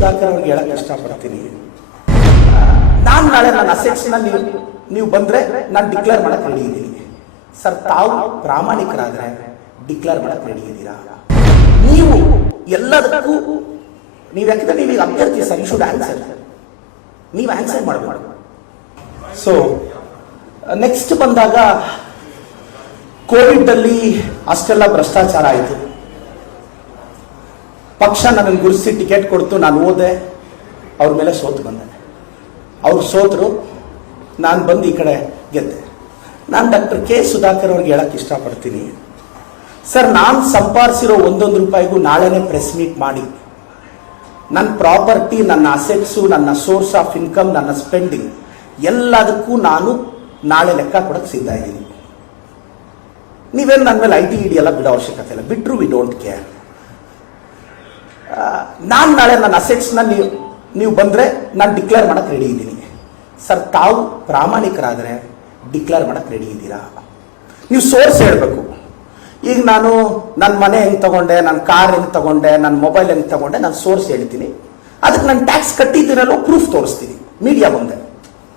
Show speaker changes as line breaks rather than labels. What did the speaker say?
ಸುಧಾಕರ್ ಅವ್ರಿಗೆ ಹೇಳಕ್ ಇಷ್ಟಪಡ್ತೀನಿ. ನಾನು ನಾಳೆ ನನ್ನ ಅಸೆಟ್ಸ್ನ ನೀವು ನೀವು ಬಂದ್ರೆ ನಾನು ಡಿಕ್ಲೇರ್ ಮಾಡಕ್ ರೆಡಿ ಇದ್ದೀನಿ ಸರ್, ತಾವು ಪ್ರಾಮಾಣಿಕರಾದ್ರೆ ಡಿಕ್ಲೇರ್ ಮಾಡಕ್ ರೆಡಿ ಇದ್ದೀರಾ ನೀವು ಎಲ್ಲದಕ್ಕೂ ನೀವು ಯಾಕಂದ್ರೆ ನೀವು ಅಭ್ಯರ್ಥಿ ಸರ್ ಯು ಶುಡ್ ಆನ್ಸರ್ ನೀವು ಆನ್ಸರ್ ಮಾಡಬೇಕು ಸೊ ನೆಕ್ಸ್ಟ್ ಬಂದಾಗ ಕೋವಿಡ್ ಅಲ್ಲಿ ಅಷ್ಟೆಲ್ಲ ಭ್ರಷ್ಟಾಚಾರ ಆಯಿತು. ಪಕ್ಷ ನನಗೆ ಗುರುಸಿ ಟಿಕೆಟ್ ಕೊಡ್ತು, ನಾನು ಓದೆ ಅವ್ರ ಮೇಲೆ ಸೋತು ಬಂದೆ ಅವ್ರು ಸೋತರು, ನಾನು ಬಂದು ಈ ಕಡೆ ಗೆದ್ದೆ. ನಾನು ಡಾಕ್ಟರ್ ಕೆ ಸುಧಾಕರ್ ಅವ್ರಿಗೆ ಹೇಳಕ್ಕೆ ಇಷ್ಟಪಡ್ತೀನಿ. ಸರ್, ನಾನು ಸಂಪಾದಿಸಿರೋ ಒಂದೊಂದು ರೂಪಾಯಿಗೂ ನಾಳೆನೇ ಪ್ರೆಸ್ ಮೀಟ್ ಮಾಡಿ. ನನ್ನ ಪ್ರಾಪರ್ಟಿ, ನನ್ನ ಅಸೆಟ್ಸು ನನ್ನ ಸೋರ್ಸ್ ಆಫ್ ಇನ್ಕಮ್ ನನ್ನ ಸ್ಪೆಂಡಿಂಗ್ ಎಲ್ಲದಕ್ಕೂ ನಾನು ನಾಳೆ ಲೆಕ್ಕ ಕೊಡಕ್ಕೆ ಸಿದ್ಧ ಇದ್ದೀನಿ. ನೀವೇನು ನನ್ನ ಮೇಲೆ ಐ ಟಿ ಇಡಿ ಎಲ್ಲ ಬಿಡೋ ಅವಶ್ಯಕತೆ ಇಲ್ಲ. ಬಿಟ್ಟರು ವಿ ಡೋಂಟ್ ಕೇರ್ ನಾನು ನಾಳೆ ನನ್ನ ಅಸೆಟ್ಸ್ನ ನೀವು ನೀವು ಬಂದರೆ ನಾನು ಡಿಕ್ಲೇರ್ ಮಾಡಕ್ಕೆ ರೆಡಿ ಇದ್ದೀನಿ. ಸರ್ ತಾವು ಪ್ರಾಮಾಣಿಕರಾದರೆ ಡಿಕ್ಲೇರ್ ಮಾಡೋಕ್ಕೆ ರೆಡಿ ಇದ್ದೀರಾ? ನೀವು ಸೋರ್ಸ್ ಹೇಳಬೇಕು. ಈಗ ನಾನು ನನ್ನ ಮನೆ ಹೆಂಗೆ ತಗೊಂಡೆ ನನ್ನ ಕಾರ್ ಹೆಂಗೆ ತಗೊಂಡೆ ನನ್ನ ಮೊಬೈಲ್ ಹೆಂಗೆ ತಗೊಂಡೆ, ನಾನು ಸೋರ್ಸ್ ಹೇಳ್ತೀನಿ. ಅದಕ್ಕೆ ನಾನು ಟ್ಯಾಕ್ಸ್ ಕಟ್ಟಿದ್ದೀರಲ್ಲೋ ಪ್ರೂಫ್ ತೋರಿಸ್ತೀನಿ. ಮೀಡಿಯಾ ಮುಂದೆ